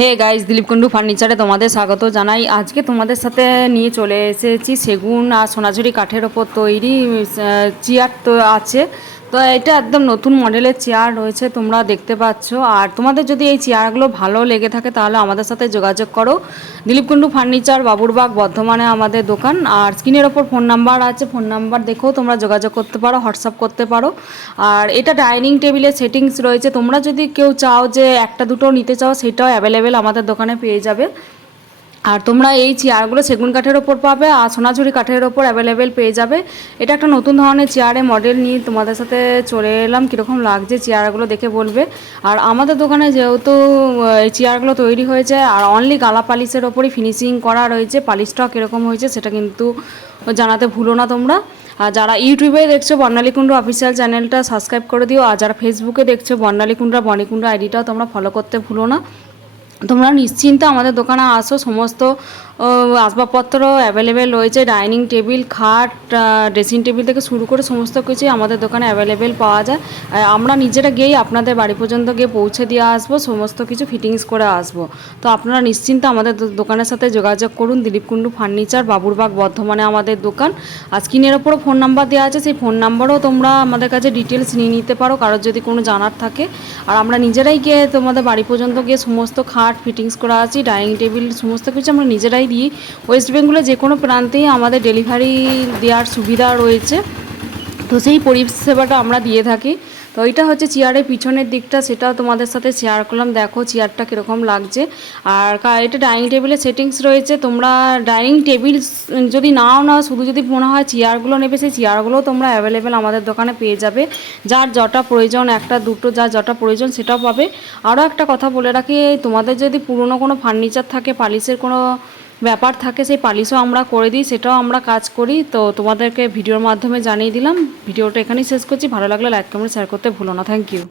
Hey guys, Dilip Kundu ফার্নিচারে তোমাদের স্বাগত জানাই। আজকে তোমাদের সাথে নিয়ে চলে এসেছি সেগুন আর সোনাঝুরি কাঠের ওপর তৈরি চেয়ার তো আছে। তো এটা একদম নতুন মডেলের চেয়ার রয়েছে, তোমরা দেখতে পাচ্ছ। আর তোমাদের যদি এই চেয়ারগুলো ভালো লেগে থাকে তাহলে আমাদের সাথে যোগাযোগ করো। দিলীপ কুন্ডু ফার্নিচার, বাবুরবাগ, বর্ধমানে আমাদের দোকান। আর স্ক্রিনের ওপর ফোন নাম্বার আছে, ফোন নাম্বার দেখেও তোমরা যোগাযোগ করতে পারো, হোয়াটসঅ্যাপ করতে পারো। আর এটা ডাইনিং টেবিলের সেটিংস রয়েছে, তোমরা যদি কেউ চাও যে একটা দুটো নিতে চাও সেটাও অ্যাভেলেবেল আমাদের দোকানে পেয়ে যাবে। আর তোমরা এই চেয়ারগুলো সেগুন কাঠের ওপর পাবে আর সোনাঝুরি কাঠের ওপর অ্যাভেলেবেল পেয়ে যাবে। এটা একটা নতুন ধরনের চেয়ারের মডেল নিয়ে তোমাদের সাথে চলে এলাম। কীরকম লাগছে চেয়ারগুলো দেখে বলবে। আর আমাদের দোকানে যেহেতু এই চেয়ারগুলো তৈরি হয়েছে আর অনলি গালা পালিশের ওপরই ফিনিশিং করা রয়েছে, পালিশটাও কীরকম হয়েছে সেটা কিন্তু জানাতে ভুলো না তোমরা। আর যারা ইউটিউবে দেখছো বর্ণালী কুণ্ডু অফিসিয়াল চ্যানেলটা সাবস্ক্রাইব করে দিও। আর যারা ফেসবুকে দেখছো বর্ণালী কুণ্ডু বনিকুণ্ডু আইডিটাও তোমরা ফলো করতে ভুলো না। তোমরা নিশ্চিন্তে আমাদের দোকানে আসো, সমস্ত আসবাবপত্র অ্যাভেলেবেল রয়েছে। ডাইনিং টেবিল, খাট, ড্রেসিং টেবিল থেকে শুরু করে সমস্ত কিছুই আমাদের দোকানে অ্যাভেলেবেল পাওয়া যায়। আমরা নিজেরা গিয়েই আপনাদের বাড়ি পর্যন্ত গিয়ে পৌঁছে দিয়ে আসবো, সমস্ত কিছু ফিটিংস করে আসবো। তো আপনারা নিশ্চিন্তে আমাদের দোকানের সাথে যোগাযোগ করুন। দিলীপ কুন্ডু ফার্নিচার, বাবুরবাগ, বর্ধমানে আমাদের দোকান। আর স্ক্রিনের ওপরও ফোন নাম্বার দেওয়া আছে, সেই ফোন নাম্বারও তোমরা আমাদের কাছে ডিটেলস নিয়ে নিতে পারো কারোর যদি কোনো জানার থাকে। আর আমরা নিজেরাই গিয়ে তোমাদের বাড়ি পর্যন্ত গিয়ে সমস্ত খাট ফিটিংস করা আছি, ডাইনিং টেবিল সমস্ত কিছু আমরা নিজেরাই দিই। ওয়েস্ট বেঙ্গলের যে কোনো প্রান্তেই আমাদের ডেলিভারি দেওয়ার সুবিধা রয়েছে, তো সেই পরিষেবাটা আমরা দিয়ে থাকি। তো এইটা হচ্ছে চেয়ারের পিছনের দিকটা, সেটাও তোমাদের সাথে শেয়ার করলাম। দেখো চেয়ারটা কীরকম লাগছে। আর এটা ডাইনিং টেবিলের সেটিংস রয়েছে। তোমরা ডাইনিং টেবিল যদি নাও শুধু যদি মনে হয় চেয়ারগুলো নেবে, সেই চেয়ারগুলোও তোমরা অ্যাভেলেবেল আমাদের দোকানে পেয়ে যাবে। যার যটা প্রয়োজন, একটা দুটো যার যটা প্রয়োজন সেটাও পাবে। আরও একটা কথা বলে রাখি, তোমাদের যদি পুরনো কোনো ফার্নিচার থাকে, পালিশের কোনো ব্যাপার থাকে, সেই পালিশও আমরা করে দিই, সেটাও আমরা কাজ করি। তো তোমাদেরকে ভিডিওর মাধ্যমে জানিয়ে দিলাম। ভিডিওটা এখানেই শেষ করছি। ভালো লাগলে লাইক কমেন্ট শেয়ার করতে ভুলো না। Thank you.